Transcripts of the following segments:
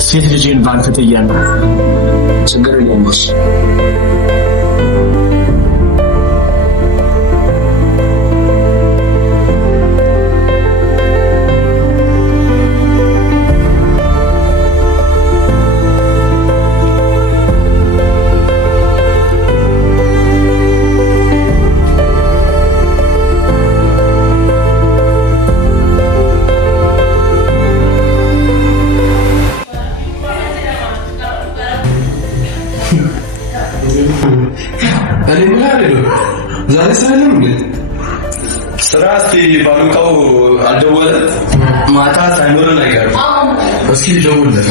ሴት ልጅን ባንተ ጥያለሁ። ችግር የለውም ቦስ። እኔ ምን አደረገው ዛሬ ሰላም እንዴ? ስራ እስቲ ባሉቃው አልደወለ ማታ ሳይኖረን አይቀርም። እስኪ ደውልለት።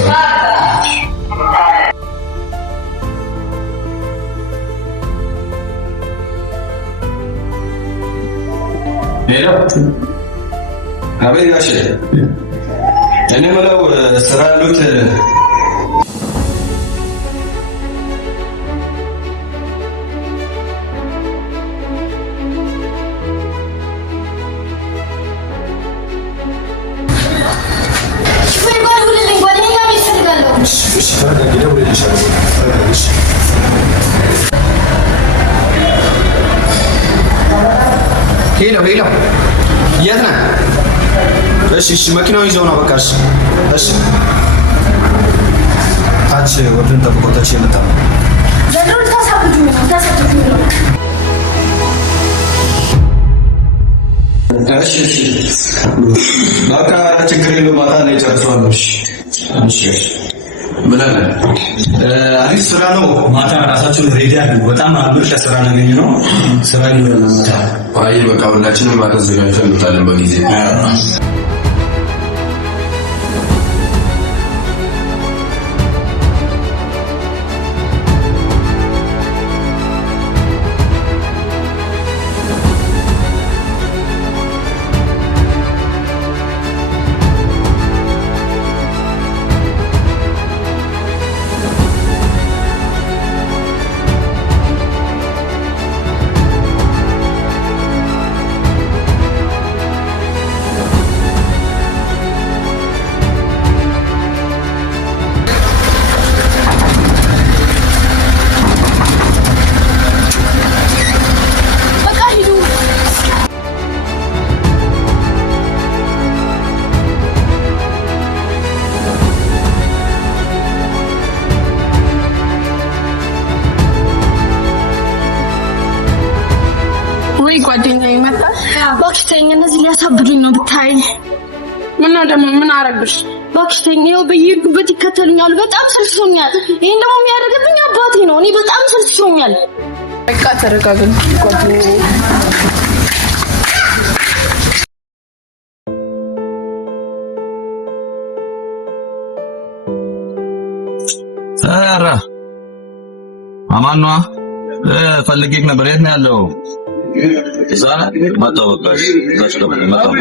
ሄሎ አቤት ጋሼ። እኔ የምለው ስራ ያሉት ሄሎ የት ነህ? እሺ መኪናው ይዘው ነው በቃ። እሺ ታች ወርደን ጠብቀው። ታች የመጣ ነው። ዘንድሮ ታሳብጁ ነው። እሺ በቃ ችግር የለውም። ማታ ላይ ጨርሰዋለሁ። እሺ ምን አለ አሪፍ ስራ ነው። ማታ ራሳችሁን ሬዲ አድርጉ። በጣም አብርሽ ስራ ነገኝ ነው። ስራ ይኖረናል ማታ። አይ በቃ ሁላችንም ማታ ተዘጋጅተን እንጣለን በጊዜ። ጓደኛዬ መጣ። እባክሽ ተይኝ፣ እነዚህ ሊያሳብዱኝ ነው ብታይ። ምን ነው ደግሞ ምን አረግሽ? እባክሽ ተይኝ፣ ይኸው በየሄድኩበት ይከተሉኛል። በጣም ሰልችቶኛል። ይሄን ደግሞ የሚያደርግብኝ አባቴ ነው። እኔ በጣም ሰልችቶኛል። በቃ ተረጋግን ጓደኛዬ። ኧረ አማን ነዋ። ፈልጌሽ ነበር። የት ነው ያለው? እዛ መጣሁ። በቃ እዛች ደግሞ መጣሁ።